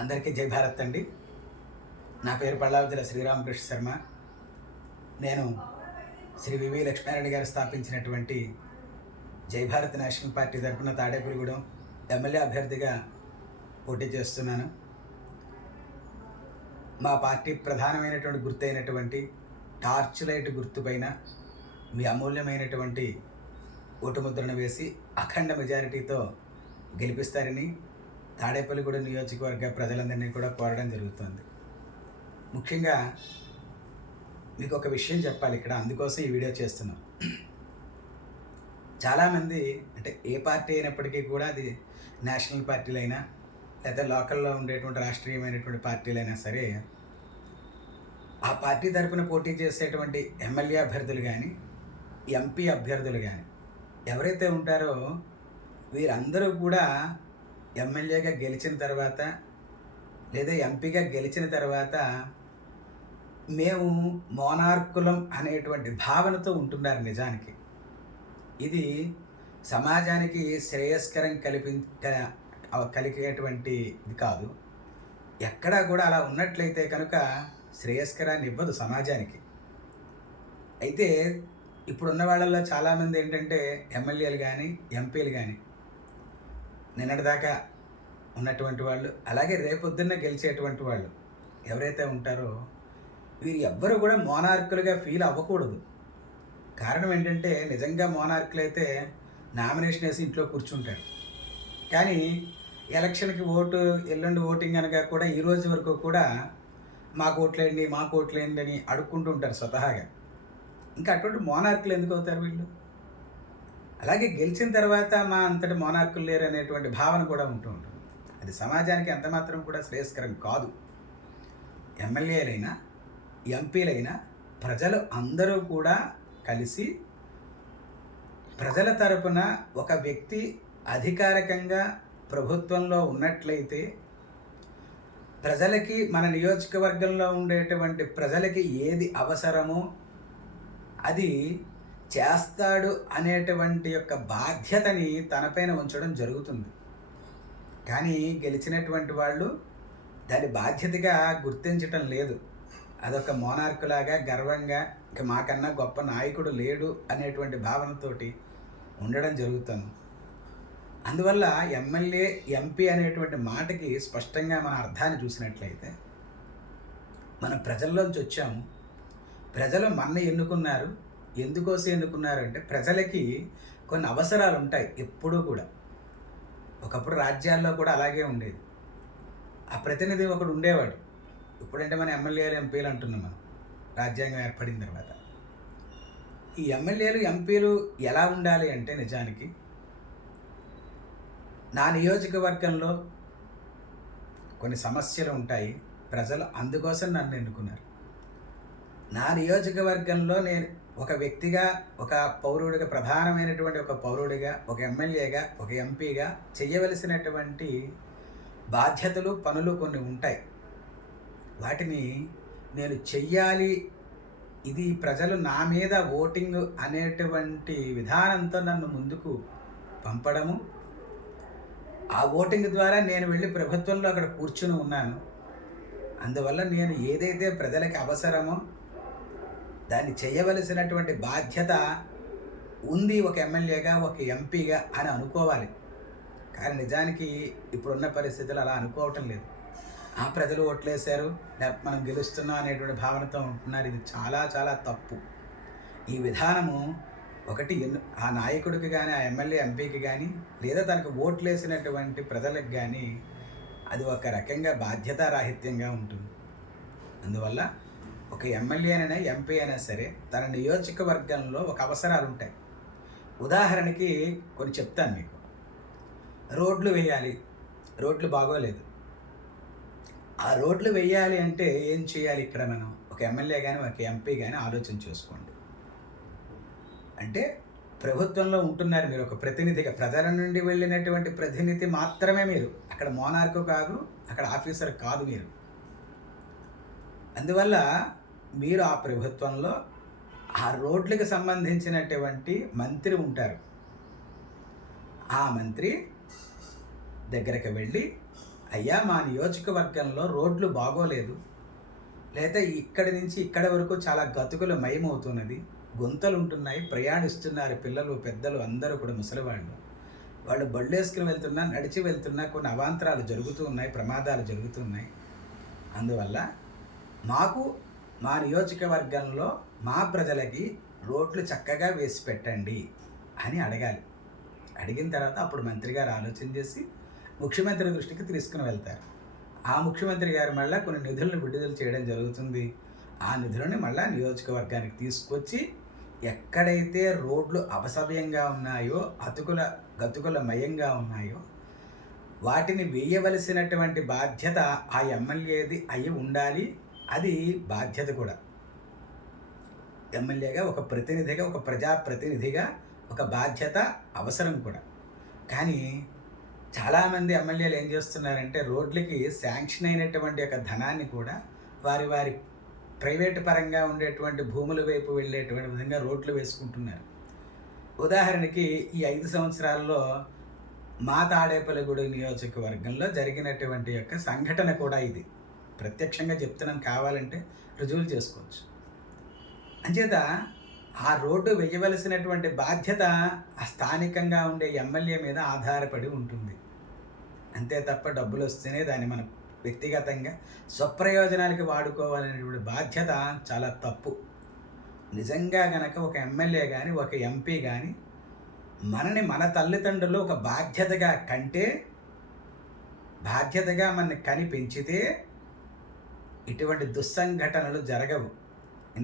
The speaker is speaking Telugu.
అందరికీ జై భారత్ అండి. నా పేరు పళ్ళావతిల శ్రీరామకృష్ణ శర్మ. నేను శ్రీ వివి లక్ష్మీనారాయణ గారు స్థాపించినటువంటి జై భారత్ నేషనల్ పార్టీ తరఫున తాడేపల్లిగూడెం ఎమ్మెల్యే అభ్యర్థిగా పోటీ చేస్తున్నాను. మా పార్టీ ప్రధానమైనటువంటి గుర్తు అయినటువంటి టార్చ్ లైట్ గుర్తుపైన మీ అమూల్యమైనటువంటి ఓటు ముద్రను వేసి అఖండ మెజారిటీతో గెలిపిస్తారని తాడేపల్లిగూడెం నియోజకవర్గ ప్రజలందరినీ కూడా కోరడం జరుగుతుంది. ముఖ్యంగా మీకు ఒక విషయం చెప్పాలి ఇక్కడ, అందుకోసం ఈ వీడియో చేస్తున్నాం. చాలామంది అంటే ఏ పార్టీ అయినప్పటికీ కూడా అది నేషనల్ పార్టీలైనా లేదా లోకల్లో ఉండేటువంటి రాష్ట్రీయమైనటువంటి పార్టీలైనా సరే, ఆ పార్టీ తరఫున పోటీ చేసేటువంటి ఎమ్మెల్యే అభ్యర్థులు కానీ ఎంపీ అభ్యర్థులు కానీ ఎవరైతే ఉంటారో వీరందరూ కూడా ఎమ్మెల్యేగా గెలిచిన తర్వాత లేదా ఎంపీగా గెలిచిన తర్వాత మేము మోనార్కులం అనేటువంటి భావనతో ఉంటున్నారు. నిజానికి ఇది సమాజానికి శ్రేయస్కరం కలిగేటువంటి ఇది కాదు. ఎక్కడా కూడా అలా ఉన్నట్లయితే కనుక శ్రేయస్కరాన్ని ఇవ్వదు సమాజానికి. అయితే ఇప్పుడున్న వాళ్ళల్లో చాలామంది ఏంటంటే ఎమ్మెల్యేలు కానీ ఎంపీలు కానీ నిన్నటిదాకా ఉన్నటువంటి వాళ్ళు, అలాగే రేపొద్దున్న గెలిచేటువంటి వాళ్ళు ఎవరైతే ఉంటారో వీరు ఎవ్వరూ కూడా మోనార్కులుగా ఫీల్ అవ్వకూడదు. కారణం ఏంటంటే నిజంగా మోనార్కులు అయితే నామినేషన్ వేసి ఇంట్లో కూర్చుంటారు. కానీ ఎలక్షన్కి ఎల్లుండి ఓటింగ్ అనగా కూడా ఈ రోజు వరకు కూడా మాకు ఓట్లేండి అని అడుక్కుంటూ ఉంటారు స్వతహాగా. ఇంకా అటువంటి మోనార్కులు ఎందుకు అవుతారు వీళ్ళు? అలాగే గెలిచిన తర్వాత మా అంతటి మోనార్కులు లేరు అనేటువంటి భావన కూడా ఉంటూ ఉంటుంది. అది సమాజానికి ఎంతమాత్రం కూడా శ్రేయస్కరం కాదు. ఎమ్మెల్యేలైనా ఎంపీలైనా ప్రజలు అందరూ కూడా కలిసి ప్రజల తరపున ఒక వ్యక్తి అధికారికంగా ప్రభుత్వంలో ఉన్నట్లయితే ప్రజలకి, మన నియోజకవర్గంలో ఉండేటువంటి ప్రజలకి ఏది అవసరమో అది చేస్తాడు అనేటువంటి యొక్క బాధ్యతని తనపైన ఉంచడం జరుగుతుంది. కానీ గెలిచినటువంటి వాళ్ళు దాని బాధ్యతగా గుర్తించటం లేదు. అదొక మోనార్కులాగా గర్వంగా ఇక మాకన్నా గొప్ప నాయకుడు లేడు అనేటువంటి భావనతోటి ఉండడం జరుగుతుంది. అందువల్ల ఎమ్మెల్యే ఎంపీ అనేటువంటి మాటకి స్పష్టంగా మన అర్థాన్ని చూసినట్లయితే, మనం ప్రజల్లోంచి వచ్చాము, ప్రజలు మనల్ని ఎన్నుకున్నారు. ఎందుకోసం ఎన్నుకున్నారు అంటే ప్రజలకి కొన్ని అవసరాలు ఉంటాయి ఎప్పుడూ కూడా. ఒకప్పుడు రాజ్యాల్లో కూడా అలాగే ఉండేది. ఆ ప్రతినిధి ఒకడు ఉండేవాడు. ఇప్పుడంటే మన ఎమ్మెల్యేలు ఎంపీలు అంటున్నాం మనం రాజ్యాంగం ఏర్పడిన తర్వాత. ఈ ఎమ్మెల్యేలు ఎంపీలు ఎలా ఉండాలి అంటే నిజానికి నా నియోజకవర్గంలో కొన్ని సమస్యలు ఉంటాయి, ప్రజలు అందుకోసం నన్ను ఎన్నుకున్నారు. నా నియోజకవర్గంలో నేను ఒక వ్యక్తిగా, ఒక పౌరుడిగా, ప్రధానమైనటువంటి ఒక పౌరుడిగా, ఒక ఎమ్మెల్యేగా, ఒక ఎంపీగా చేయవలసినటువంటి బాధ్యతలు, పనులు కొన్ని ఉంటాయి. వాటిని నేను చెయ్యాలి. ఇది ప్రజలు నా మీద ఓటింగ్ అనేటువంటి విధానంతో నన్ను ముందుకు పంపడము, ఆ ఓటింగ్ ద్వారా నేను వెళ్ళి ప్రభుత్వంలో అక్కడ కూర్చుని ఉన్నాను. అందువల్ల నేను ఏదైతే ప్రజలకి అవసరమో దాన్ని చేయవలసినటువంటి బాధ్యత ఉంది ఒక ఎమ్మెల్యేగా, ఒక ఎంపీగా అని అనుకోవాలి. కానీ నిజానికి ఇప్పుడున్న పరిస్థితులు అలా అనుకోవటం లేదు. ఆ ప్రజలు ఓట్లేశారు, లేకపోతే మనం గెలుస్తున్నాం అనేటువంటి భావనతో ఉంటున్నారు. ఇది చాలా చాలా తప్పు. ఈ విధానము ఒకటి ఆ నాయకుడికి కానీ, ఆ ఎమ్మెల్యే ఎంపీకి కానీ, లేదా తనకు ఓట్లేసినటువంటి ప్రజలకు కానీ అది ఒక రకంగా బాధ్యతారాహిత్యంగా ఉంటుంది. అందువల్ల ఒక ఎమ్మెల్యే అయినా ఎంపీ అయినా సరే తన నియోజకవర్గంలో ఒక అవసరాలు ఉంటాయి. ఉదాహరణకి కొన్ని చెప్తాను మీకు. రోడ్లు వేయాలి, రోడ్లు బాగోలేదు. ఆ రోడ్లు వేయాలి అంటే ఏం చేయాలి? ఇక్కడ మనం ఒక ఎమ్మెల్యే కానీ ఒక ఎంపీ కానీ ఆలోచన చేసుకోండి. అంటే ప్రభుత్వంలో ఉంటున్నారు మీరు, ఒక ప్రతినిధిగా, ప్రజల నుండి వెళ్ళినటువంటి ప్రతినిధి మాత్రమే మీరు. అక్కడ మోనార్కు కాదు, అక్కడ ఆఫీసర్ కాదు మీరు. అందువల్ల మీరు ఆ ప్రభుత్వంలో ఆ రోడ్లకు సంబంధించినటువంటి మంత్రి ఉంటారు. ఆ మంత్రి దగ్గరికి వెళ్ళి అయ్యా మా నియోజకవర్గంలో రోడ్లు బాగోలేదు, లేదా ఇక్కడి నుంచి ఇక్కడి వరకు చాలా గతుకులు మయమవుతున్నది, గుంతలు ఉంటున్నాయి, ప్రయాణిస్తున్నారు పిల్లలు పెద్దలు అందరూ కూడా ముసలివాళ్ళు. వాళ్ళు బళ్ళేసుకుని వెళ్తున్నా, నడిచి వెళ్తున్నా కొన్ని అవాంతరాలు జరుగుతూ ఉన్నాయి, ప్రమాదాలు జరుగుతున్నాయి. అందువల్ల మాకు మా నియోజకవర్గంలో మా ప్రజలకి రోడ్లు చక్కగా వేసి పెట్టండి అని అడగాలి. అడిగిన తర్వాత అప్పుడు మంత్రి గారు ఆలోచన చేసి ముఖ్యమంత్రి దృష్టికి తీసుకుని వెళ్తారు. ఆ ముఖ్యమంత్రి గారు మళ్ళీ కొన్ని నిధులను విడుదల చేయడం జరుగుతుంది. ఆ నిధులని మళ్ళీ నియోజకవర్గానికి తీసుకొచ్చి ఎక్కడైతే రోడ్లు అపసవ్యంగా ఉన్నాయో, గతుకుల మయంగా ఉన్నాయో వాటిని వేయవలసినటువంటి బాధ్యత ఆ ఎమ్మెల్యేది అయి ఉండాలి. అది బాధ్యత కూడా. ఎమ్మెల్యేగా ఒక ప్రతినిధిగా, ఒక ప్రజాప్రతినిధిగా ఒక బాధ్యత అవసరం కూడా. కానీ చాలామంది ఎమ్మెల్యేలు ఏం చేస్తున్నారంటే రోడ్లకి శాంక్షన్ అయినటువంటి ఒక ధనాన్ని కూడా వారి వారి ప్రైవేటు పరంగా ఉండేటువంటి భూముల వైపు వెళ్ళేటువంటి విధంగా రోడ్లు వేసుకుంటున్నారు. ఉదాహరణకి ఈ 5 సంవత్సరాల్లో మా తాడేపల్లిగూడెం నియోజకవర్గంలో జరిగినటువంటి యొక్క సంఘటన కూడా ఇది. ప్రత్యక్షంగా చెప్తున్నాను, కావాలంటే రుజువులు చేసుకోవచ్చు. అంచేత ఆ రోడ్డు వేయవలసినటువంటి బాధ్యత ఆ స్థానికంగా ఉండే ఎమ్మెల్యే మీద ఆధారపడి ఉంటుంది. అంతే తప్ప డబ్బులు వస్తేనే దాన్ని మనం వ్యక్తిగతంగా స్వప్రయోజనాలకి వాడుకోవాలనేటువంటి బాధ్యత చాలా తప్పు. నిజంగా గనక ఒక ఎమ్మెల్యే కానీ, ఒక ఎంపీ కానీ మనని మన తల్లిదండ్రులు ఒక బాధ్యతగా కంటే, బాధ్యతగా మనని కని పెంచితే ఇటువంటి దుస్సంఘటనలు జరగవు.